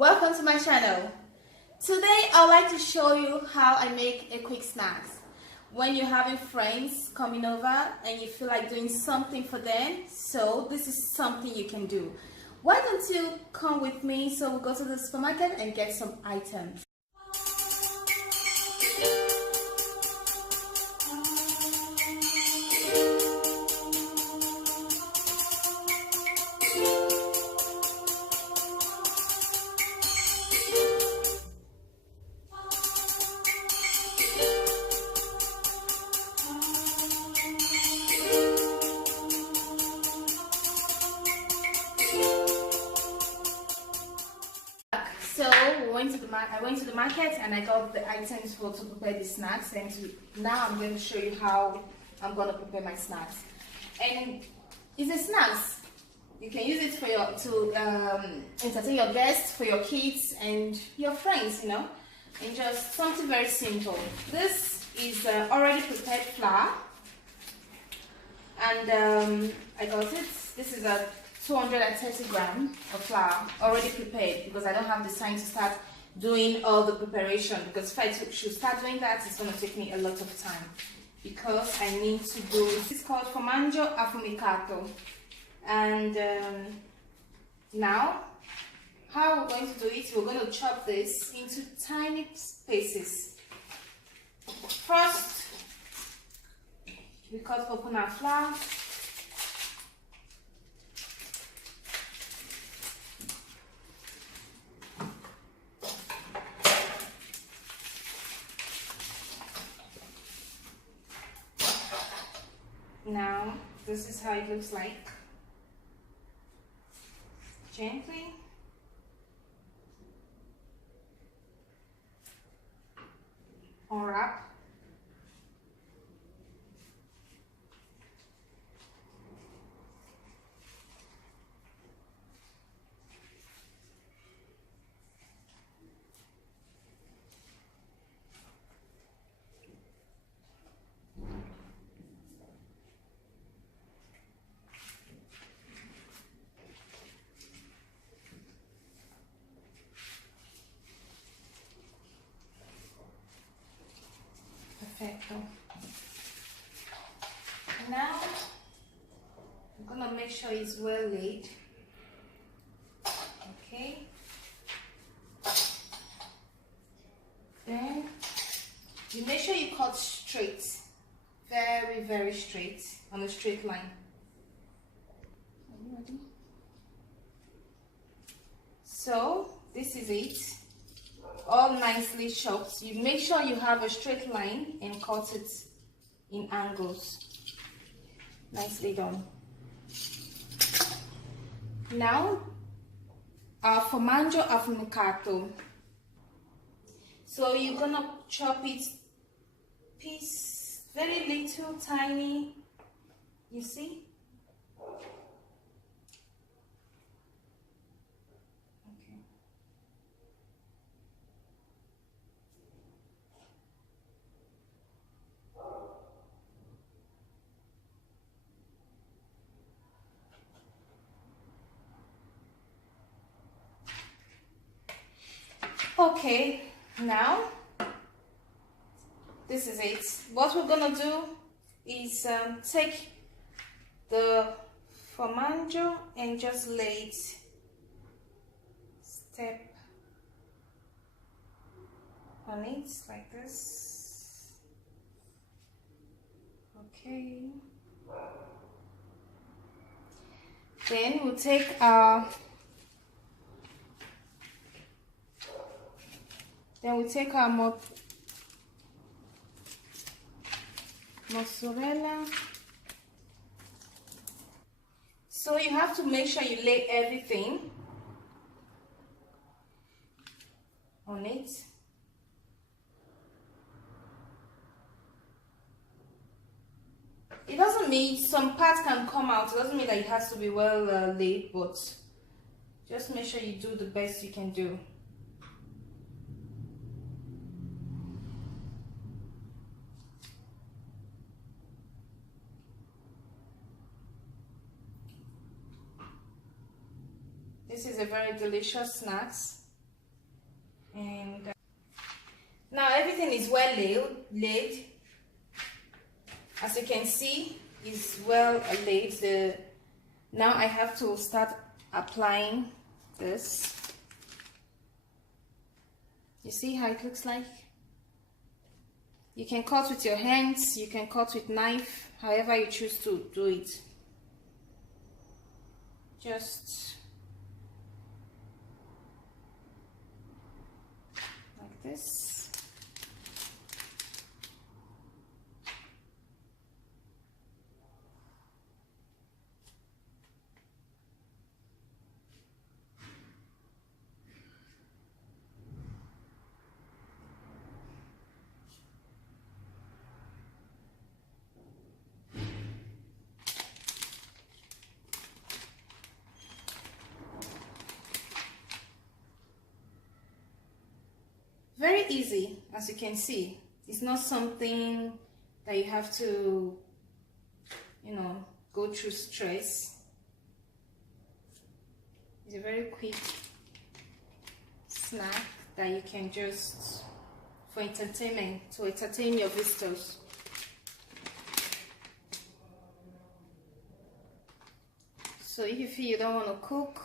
Welcome to my channel. Today I'd like to show you how I make a quick snacks. When you're having friends coming over and you feel like doing something for them, so this is something you can do. Why don't you come with me so we'll go to the supermarket and get some items. So I went to the market and I got the items to prepare the snacks, and now I'm going to show you how I'm going to prepare my snacks. And it's a snacks. You can use it for entertain your guests, for your kids and your friends, and just something very simple. This is already prepared flour, and I got it. This is a 230 grams of flour already prepared, because I don't have the time to start doing all the preparation, because if I should start doing that, it's going to take me a lot of time, because I need to do, it's called formaggio affumicato. And now how we're going to do it, we're going to chop this into tiny pieces. First we cut open our flour. Now, this is how it looks like. Gently. Unwrap. Perfecto. Now I'm gonna make sure it's well laid. Okay. Then you make sure you cut straight, very, very straight, on a straight line. Are you ready? So this is it. All nicely chopped. You make sure you have a straight line and cut it in angles. Nicely done. Now our formaggio affumicato. So you're gonna chop it piece, very little, tiny. You see? Okay, now this is it. What we're gonna do is take the formaggio and just lay it step on it like this. Okay. Then we'll take our mozzarella. So you have to make sure you lay everything on it. It doesn't mean some parts can come out. It doesn't mean that it has to be well laid, but just make sure you do the best you can do. This is a very delicious snacks. And now everything is well laid. As you can see, it's well laid. Now I have to start applying this. You see how it looks like? You can cut with your hands, you can cut with knife, however you choose to do it. Just like this. Very easy, as you can see. It's not something that you have to, you know, go through stress. It's a very quick snack that you can just, for entertainment, to entertain your visitors. So if you feel you don't want to cook,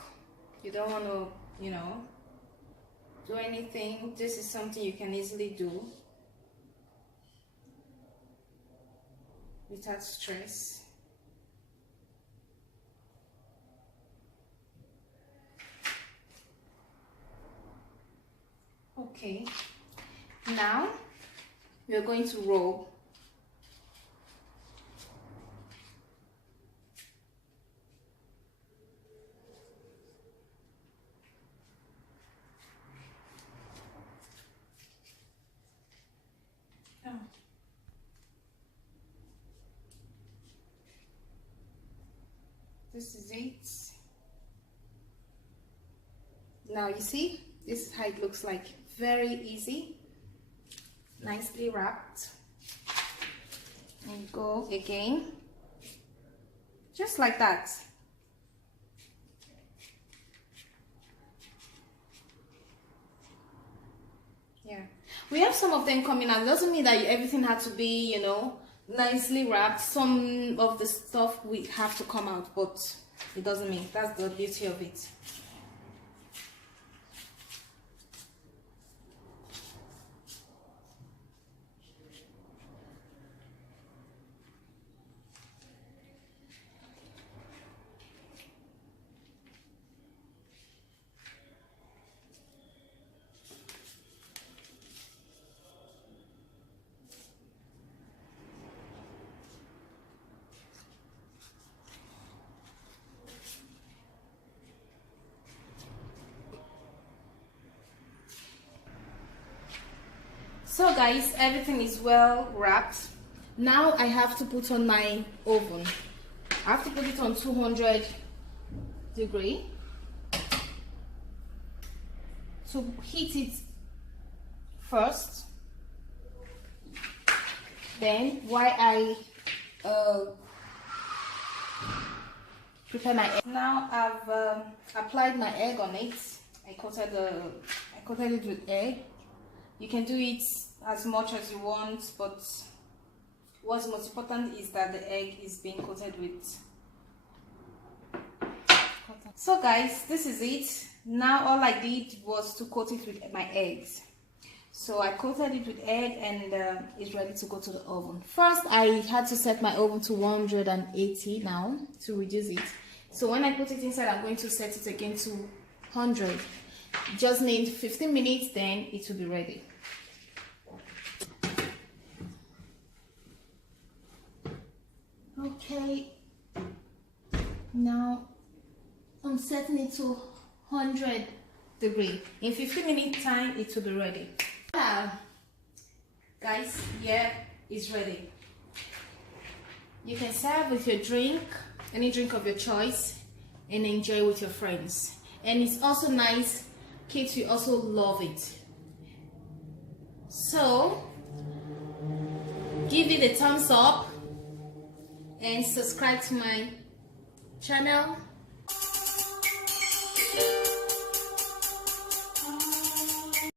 you don't want to, you know, do anything, this is something you can easily do without stress. Okay, now we are going to roll. This is it. Now you see, this is how it looks like. Very easy, nicely wrapped. And go again, just like that. Yeah, we have some of them coming out. It doesn't mean that everything had to be, you know, nicely wrapped. Some of the stuff we have to come out, but it doesn't mean. That's the beauty of it. So guys, everything is well wrapped. Now I have to put on my oven. I have to put it on 200 degrees to heat it first. Then while I prepare my egg. Now I've applied my egg on it. I coated it with egg. You can do it as much as you want, but what's most important is that the egg is being coated with cotton. So guys, this is it. Now all I did was to coat it with my eggs. So I coated it with egg and it's ready to go to the oven. First I had to set my oven to 180 now to reduce it. So when I put it inside, I'm going to set it again to 100. Just need 15 minutes, then it will be ready. Okay, now I'm setting it to 100 degrees. In 15 minutes time, it will be ready. Guys, yeah, it's ready. You can serve with your drink, any drink of your choice, and enjoy with your friends. And it's also nice. Kids will also love it. So give it a thumbs up and subscribe to my channel.